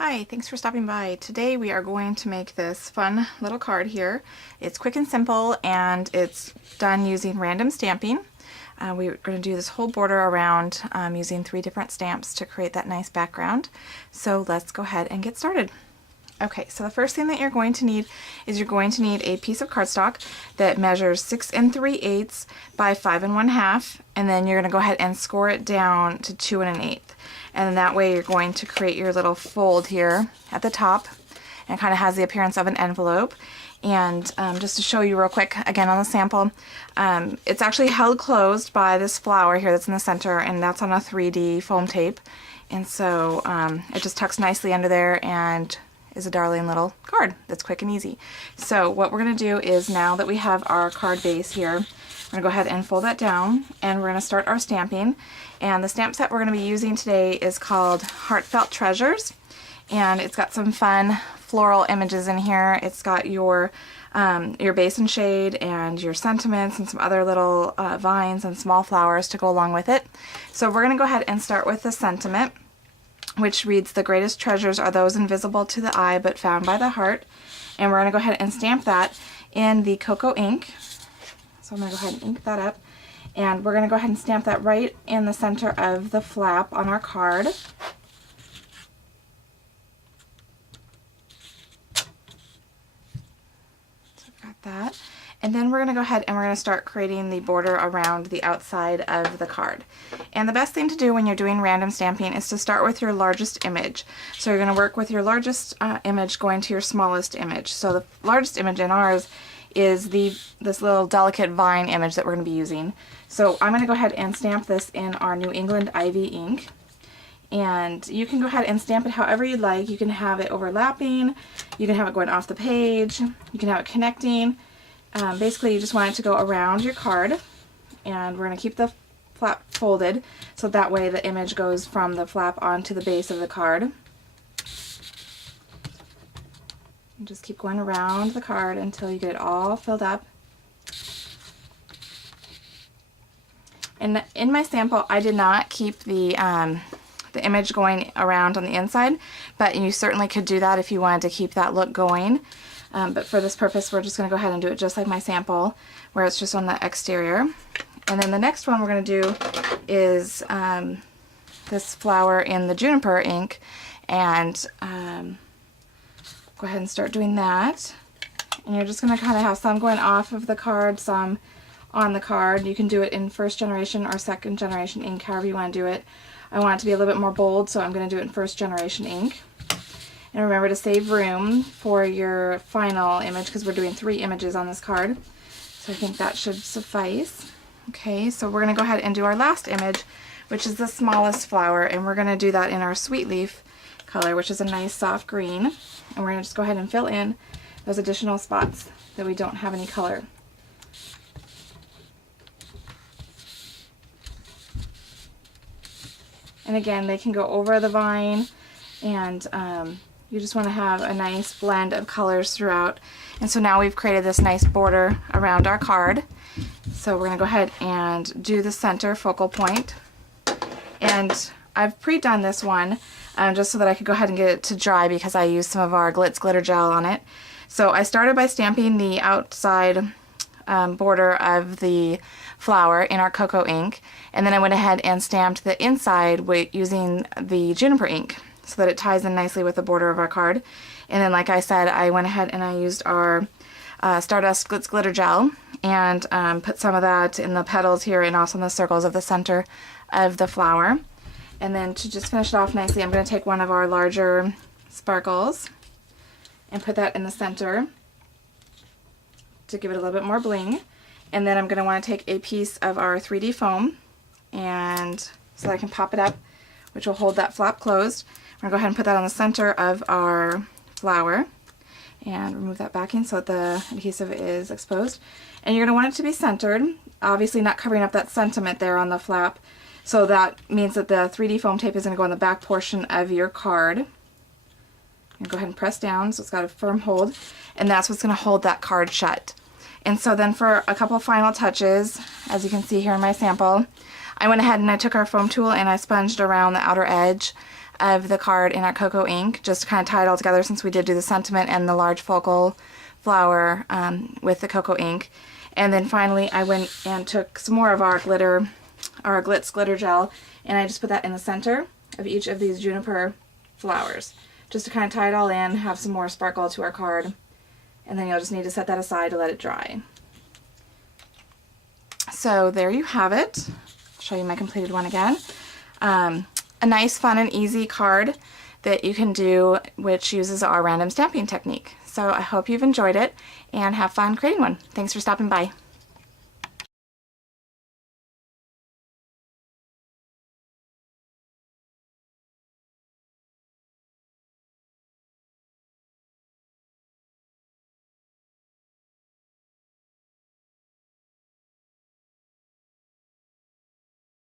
Hi, thanks for stopping by. Today we are going to make this fun little card here. It's quick and simple and it's done using random stamping. We're going to do this whole border around using 3 different stamps to create that nice background. So let's go ahead and get started. Okay, so the first thing that you're going to need is you're going to need a piece of cardstock that measures 6 3/8 by 5 1/2, and then you're going to go ahead and score it down to 2 1/8. And that way you're going to create your little fold here at the top, and it kind of has the appearance of an envelope. And just to show you real quick, again on the sample, it's actually held closed by this flower here that's in the center, and that's on a 3D foam tape. And so it just tucks nicely under there and is a darling little card that's quick and easy. So what we're going to do is, now that we have our card base here, we're going to go ahead and fold that down, and we're going to start our stamping. And the stamp set we're going to be using today is called Heartfelt Treasures, and it's got some fun floral images in here. It's got your base and shade and your sentiments and some other little vines and small flowers to go along with it. So we're going to go ahead and start with the sentiment, which reads, "The greatest treasures are those invisible to the eye but found by the heart." And we're going to go ahead and stamp that in the cocoa ink. So I'm going to go ahead and ink that up. And we're going to go ahead and stamp that right in the center of the flap on our card. So I've got that. And then we're going to go ahead and we're going to start creating the border around the outside of the card. And the best thing to do when you're doing random stamping is to start with your largest image. So you're going to work with your largest image going to your smallest image. So the largest image in ours is this little delicate vine image that we're going to be using. So I'm going to go ahead and stamp this in our New England Ivy ink. And you can go ahead and stamp it however you'd like. You can have it overlapping, you can have it going off the page, you can have it connecting. Basically you just want it to go around your card, and we're going to keep the flap folded so that way the image goes from the flap onto the base of the card. And just keep going around the card until you get it all filled up. And in my sample I did not keep the image going around on the inside, but you certainly could do that if you wanted to keep that look going. But for this purpose we're just going to go ahead and do it just like my sample, where it's just on the exterior. And then the next one we're going to do is this flower in the juniper ink, and go ahead and start doing that. And you're just going to kind of have some going off of the card, some on the card. You can do it in first generation or second generation ink, however you want to do it. I want it to be a little bit more bold, so I'm going to do it in first generation ink. And remember to save room for your final image, because we're doing 3 images on this card. So I think that should suffice. Okay, so we're going to go ahead and do our last image, which is the smallest flower, and we're going to do that in our sweet leaf color, which is a nice soft green. And we're going to just go ahead and fill in those additional spots that we don't have any color. And again, they can go over the vine, and you just want to have a nice blend of colors throughout. And so now we've created this nice border around our card. So we're going to go ahead and do the center focal point. And I've pre-done this one just so that I could go ahead and get it to dry, because I used some of our Glitz glitter gel on it. So I started by stamping the outside border of the flower in our cocoa ink, and then I went ahead and stamped the inside using the juniper ink, so that it ties in nicely with the border of our card. And then, like I said, I went ahead and I used our Stardust Glitz glitter gel and put some of that in the petals here and also in the circles of the center of the flower. And then to just finish it off nicely, I'm going to take one of our larger sparkles and put that in the center to give it a little bit more bling. And then I'm going to want to take a piece of our 3D foam, and so that I can pop it up, which will hold that flap closed. We're going to go ahead and put that on the center of our flower and remove that backing so that the adhesive is exposed. And you're going to want it to be centered, obviously not covering up that sentiment there on the flap. So that means that the 3D foam tape is going to go on the back portion of your card. And go ahead and press down so it's got a firm hold, and that's what's going to hold that card shut. And so then for a couple final touches, as you can see here in my sample, I went ahead and I took our foam tool and I sponged around the outer edge of the card in our cocoa ink, just to kind of tie it all together since we did do the sentiment and the large focal flower with the cocoa ink. And then finally I went and took some more of our glitter, our Glitz glitter gel, and I just put that in the center of each of these juniper flowers, just to kind of tie it all in, have some more sparkle to our card, and then you'll just need to set that aside to let it dry. So there you have it. I'll show you my completed one again. A nice, fun, and easy card that you can do, which uses our random stamping technique. So I hope you've enjoyed it and have fun creating one. Thanks for stopping by.